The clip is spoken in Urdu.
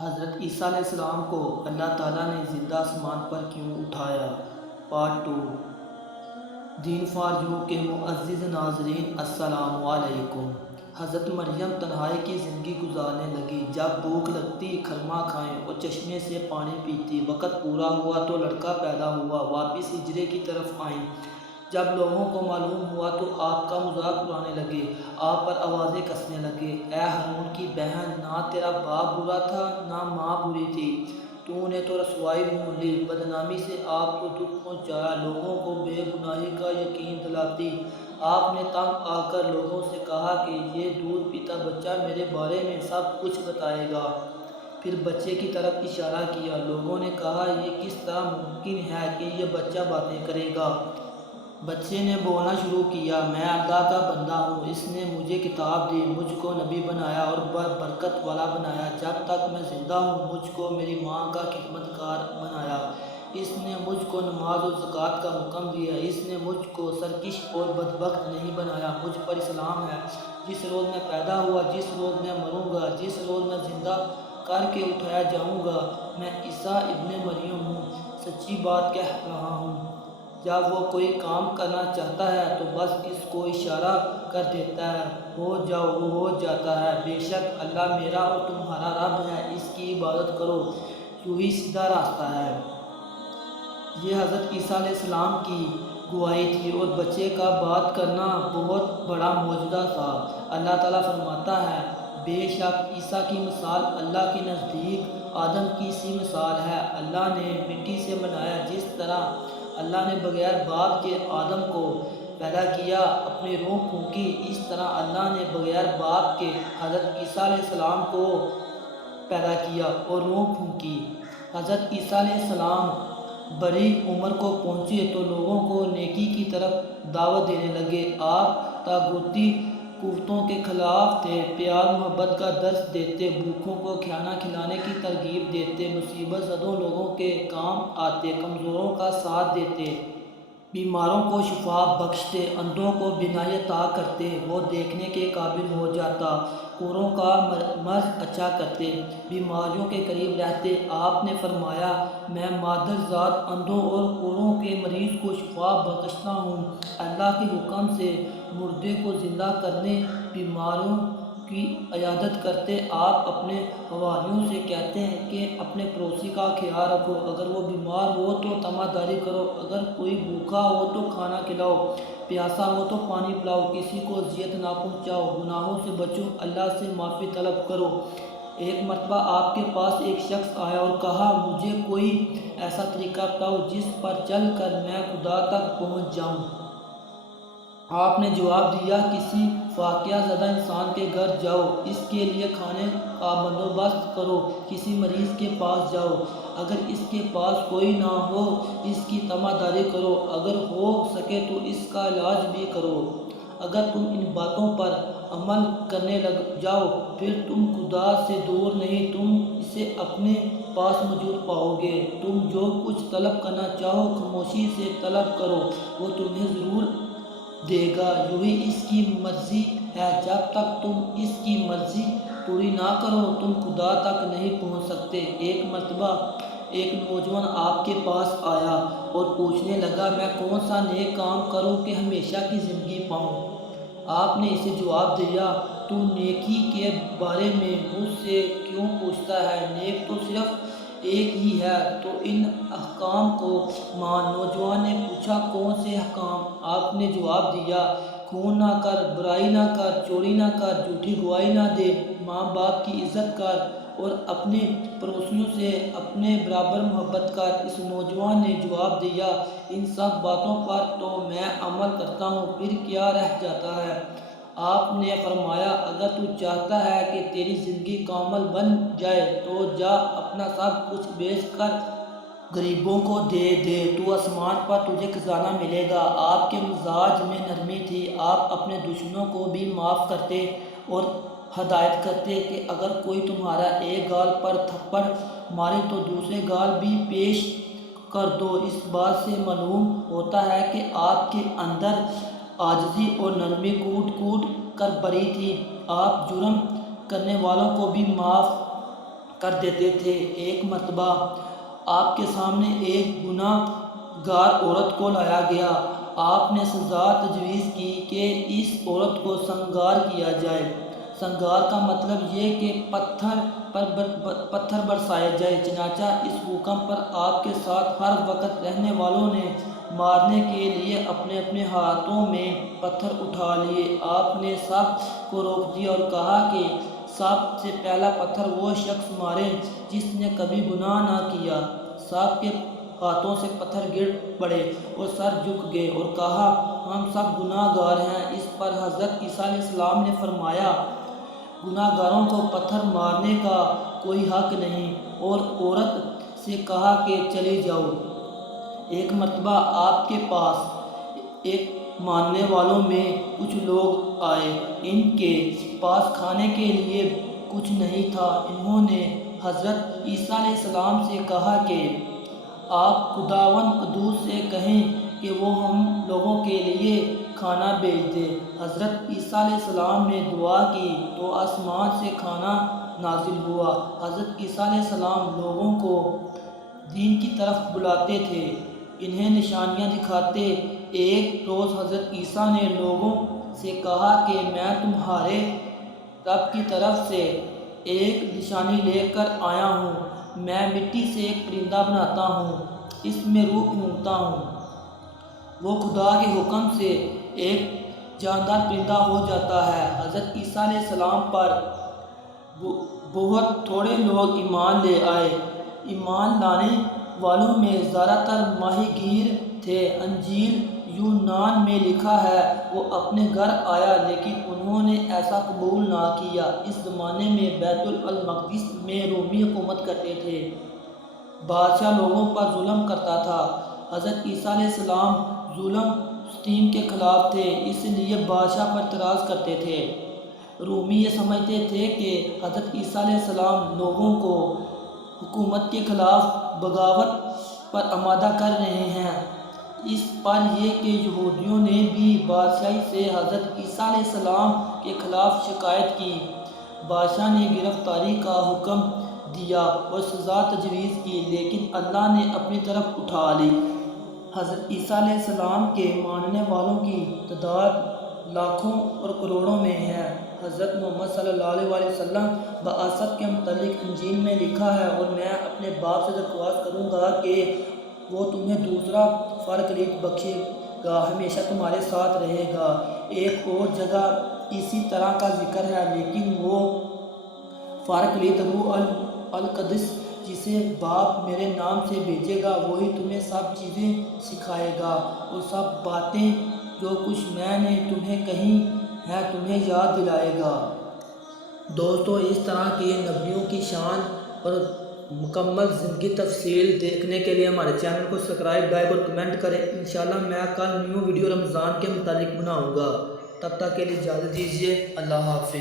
حضرت عیسیٰ علیہ السلام کو اللہ تعالیٰ نے زندہ آسمان پر کیوں اٹھایا؟ پارٹ 2۔ دین فار یو کے معزز ناظرین السلام علیکم۔ حضرت مریم تنہائی کی زندگی گزارنے لگی۔ جب بھوک لگتی کھرما کھائیں اور چشمے سے پانی پیتی۔ وقت پورا ہوا تو لڑکا پیدا ہوا، واپس ہجرے کی طرف آئیں۔ جب لوگوں کو معلوم ہوا تو آپ کا مذاق اڑانے لگے، آپ پر آوازیں کسنے لگے۔ اے ہارون کی بہن، نہ تیرا باپ برا تھا نہ ماں بری تھی، تو نے تو رسوائی ڈھونڈ لی، بدنامی سے آپ کو دکھ پہنچایا، لوگوں کو بے گناہی کا یقین دلاتی۔ آپ نے تنگ آ کر لوگوں سے کہا کہ یہ دودھ پیتا بچہ میرے بارے میں سب کچھ بتائے گا۔ پھر بچے کی طرف اشارہ کیا۔ لوگوں نے کہا یہ کس طرح ممکن ہے کہ یہ بچہ باتیں کرے گا؟ بچے نے بولنا شروع کیا، میں اللہ کا بندہ ہوں، اس نے مجھے کتاب دی، مجھ کو نبی بنایا اور برکت والا بنایا، جب تک میں زندہ ہوں مجھ کو میری ماں کا خدمت گار بنایا، اس نے مجھ کو نماز اور زکوٰۃ کا حکم دیا، اس نے مجھ کو سرکش اور بدبخت نہیں بنایا، مجھ پر اسلام ہے۔ جس روز میں پیدا ہوا، جس روز میں مروں گا، جس روز میں زندہ کر کے اٹھایا جاؤں گا، میں عیسیٰ ابن مریم ہوں، سچی بات کہہ رہا ہوں۔ جب وہ کوئی کام کرنا چاہتا ہے تو بس اس کو اشارہ کر دیتا ہے، ہو جاؤ، وہ ہو جاتا ہے۔ بے شک اللہ میرا اور تمہارا رب ہے، اس کی عبادت کرو، یہی سیدھا راستہ ہے۔ یہ حضرت عیسیٰ علیہ السلام کی گواہی تھی اور بچے کا بات کرنا بہت بڑا معجزہ تھا۔ اللہ تعالیٰ فرماتا ہے، بے شک عیسیٰ کی مثال اللہ کے نزدیک آدم کی سی مثال ہے۔ اللہ نے مٹی سے بنایا، جس طرح اللہ نے بغیر باپ کے آدم کو پیدا کیا، اپنی روح پھونکی، اس طرح اللہ نے بغیر باپ کے حضرت عیسیٰ علیہ السلام کو پیدا کیا اور روح پھونکی۔ حضرت عیسیٰ علیہ السلام بڑی عمر کو پہنچے تو لوگوں کو نیکی کی طرف دعوت دینے لگے۔ آپ طاغوتی قوتوں کے خلاف تھے، پیار محبت کا درس دیتے، بھوکوں کو کھانا کھلانے کی ترغیب دیتے، مصیبت زدوں لوگوں کے کام آتے، کمزوروں کا ساتھ دیتے، بیماروں کو شفا بخشتے، اندھوں کو بینائی عطا کرتے، وہ دیکھنے کے قابل ہو جاتا، کوڑوں کا مرض اچھا کرتے، بیماریوں کے قریب رہتے۔ آپ نے فرمایا، میں مادر ذات اندھوں اور کوڑوں کے مریض کو شفا بخشتا ہوں، اللہ کے حکم سے مردے کو زندہ کرنے، بیماروں کی عیادت کرتے۔ آپ اپنے حواریوں سے کہتے ہیں کہ اپنے پڑوسی کا خیال رکھو، اگر وہ بیمار ہو تو تیمارداری کرو، اگر کوئی بھوکا ہو تو کھانا کھلاؤ، پیاسا ہو تو پانی پلاؤ، کسی کو اذیت نہ پہنچاؤ، گناہوں سے بچو، اللہ سے معافی طلب کرو۔ ایک مرتبہ آپ کے پاس ایک شخص آیا اور کہا، مجھے کوئی ایسا طریقہ بتاؤ جس پر چل کر میں خدا تک پہنچ جاؤں۔ آپ نے جواب دیا، کسی فاقہ زدہ انسان کے گھر جاؤ، اس کے لیے کھانے کا بندوبست کرو، کسی مریض کے پاس جاؤ، اگر اس کے پاس کوئی نہ ہو اس کی تیمارداری کرو، اگر ہو سکے تو اس کا علاج بھی کرو۔ اگر تم ان باتوں پر عمل کرنے لگ جاؤ پھر تم خدا سے دور نہیں، تم اسے اپنے پاس موجود پاؤ گے۔ تم جو کچھ طلب کرنا چاہو خاموشی سے طلب کرو، وہ تمہیں ضرور دے گا، یہی اس کی مرضی ہے، جب تک تم اس کی مرضی پوری نہ کرو تم خدا تک نہیں پہنچ سکتے۔ ایک مرتبہ ایک نوجوان آپ کے پاس آیا اور پوچھنے لگا، میں کون سا نیک کام کروں کہ ہمیشہ کی زندگی پاؤں؟ آپ نے اسے جواب دیا، تو نیکی کے بارے میں مجھ سے کیوں پوچھتا ہے؟ نیک تو صرف ایک ہی ہے، تو ان احکام کو مان۔ نوجوان نے پوچھا، کون سے احکام؟ آپ نے جواب دیا، خون نہ کر، برائی نہ کر، چوری نہ کر، جھوٹی گواہی نہ دے، ماں باپ کی عزت کر اور اپنے پڑوسیوں سے اپنے برابر محبت کر۔ اس نوجوان نے جواب دیا، ان سب باتوں پر تو میں عمل کرتا ہوں، پھر کیا رہ جاتا ہے؟ آپ نے فرمایا، اگر تو چاہتا ہے کہ تیری زندگی کامل بن جائے تو جا اپنا سب کچھ بیچ کر غریبوں کو دے دے، تو آسمان پر تجھے خزانہ ملے گا۔ آپ کے مزاج میں نرمی تھی، آپ اپنے دشمنوں کو بھی معاف کرتے اور ہدایت کرتے کہ اگر کوئی تمہارا ایک گال پر تھپڑ مارے تو دوسرے گال بھی پیش کر دو۔ اس بات سے معلوم ہوتا ہے کہ آپ کے اندر عاجزی اور نرمی کوٹ کوٹ کر بھری تھی۔ آپ جرم کرنے والوں کو بھی معاف کر دیتے تھے۔ ایک مرتبہ آپ کے سامنے ایک گناہ گار عورت کو لایا گیا۔ آپ نے سزا تجویز کی کہ اس عورت کو سنگار کیا جائے۔ سنگار کا مطلب یہ کہ پتھر برسائے جائے۔ چنانچہ اس حکم پر آپ کے ساتھ ہر وقت رہنے والوں نے مارنے کے لیے اپنے اپنے ہاتھوں میں پتھر اٹھا لیے۔ آپ نے سب کو روک دیا اور کہا کہ سب سے پہلا پتھر وہ شخص مارے جس نے کبھی گناہ نہ کیا۔ سب کے ہاتھوں سے پتھر گر پڑے اور سر جھک گئے اور کہا، ہم سب گناہ گار ہیں۔ اس پر حضرت عیسیٰ علیہ السلام نے فرمایا، گناہ گاروں کو پتھر مارنے کا کوئی حق نہیں، اور عورت سے کہا کہ چلی جاؤ۔ ایک مرتبہ آپ کے پاس ایک ماننے والوں میں کچھ لوگ آئے۔ ان کے پاس کھانے کے لیے کچھ نہیں تھا۔ انہوں نے حضرت عیسیٰ علیہ السلام سے کہا کہ آپ خداوند قدوس سے کہیں کہ وہ ہم لوگوں کے لیے کھانا بھیج دے۔ حضرت عیسیٰ علیہ السلام نے دعا کی تو آسمان سے کھانا نازل ہوا۔ حضرت عیسیٰ علیہ السلام لوگوں کو دین کی طرف بلاتے تھے، انہیں نشانیاں دکھاتے۔ ایک روز حضرت عیسیٰ نے لوگوں سے کہا کہ میں تمہارے رب کی طرف سے ایک نشانی لے کر آیا ہوں۔ میں مٹی سے ایک پرندہ بناتا ہوں، اس میں روح پھونکتا ہوں، وہ خدا کے حکم سے ایک جاندار پرندہ ہو جاتا ہے۔ حضرت عیسیٰ علیہ السلام پر بہت تھوڑے لوگ ایمان لے آئے۔ ایمان لانے والوں میں زیادہ تر ماہی گیر تھے۔ انجیل یونان میں لکھا ہے، وہ اپنے گھر آیا لیکن انہوں نے ایسا قبول نہ کیا۔ اس زمانے میں بیت المقدس میں رومی حکومت کرتے تھے۔ بادشاہ لوگوں پر ظلم کرتا تھا۔ حضرت عیسیٰ علیہ السلام ظلم ستم کے خلاف تھے، اس لیے بادشاہ پر اعتراض کرتے تھے۔ رومی یہ سمجھتے تھے کہ حضرت عیسیٰ علیہ السلام لوگوں کو حکومت کے خلاف بغاوت پر آمادہ کر رہے ہیں۔ اس پر یہ کہ یہودیوں نے بھی بادشاہ سے حضرت عیسیٰ علیہ السلام کے خلاف شکایت کی۔ بادشاہ نے گرفتاری کا حکم دیا اور سزا تجویز کی، لیکن اللہ نے اپنی طرف اٹھا لی۔ حضرت عیسیٰ علیہ السلام کے ماننے والوں کی تعداد لاکھوں اور کروڑوں میں ہے۔ حضرت محمد صلی اللہ علیہ وسلم بعثت کے متعلق انجیل میں لکھا ہے، اور میں اپنے باپ سے درخواست کروں گا کہ وہ تمہیں دوسرا پارکلیت بخشے گا، ہمیشہ تمہارے ساتھ رہے گا۔ ایک اور جگہ اسی طرح کا ذکر ہے، لیکن وہ پارکلیت روح القدس جسے باپ میرے نام سے بھیجے گا، وہی تمہیں سب چیزیں سکھائے گا اور سب باتیں جو کچھ میں نے تمہیں کہی ہیں تمہیں یاد دلائے گا۔ دوستو، اس طرح کی نبیوں کی شان اور مکمل زندگی تفصیل دیکھنے کے لیے ہمارے چینل کو سبسکرائب، لائک اور کمنٹ کریں۔ انشاءاللہ میں کل نیو ویڈیو رمضان کے متعلق بناؤں گا۔ تب تک کے لیے اجازت دیجیے۔ اللہ حافظ۔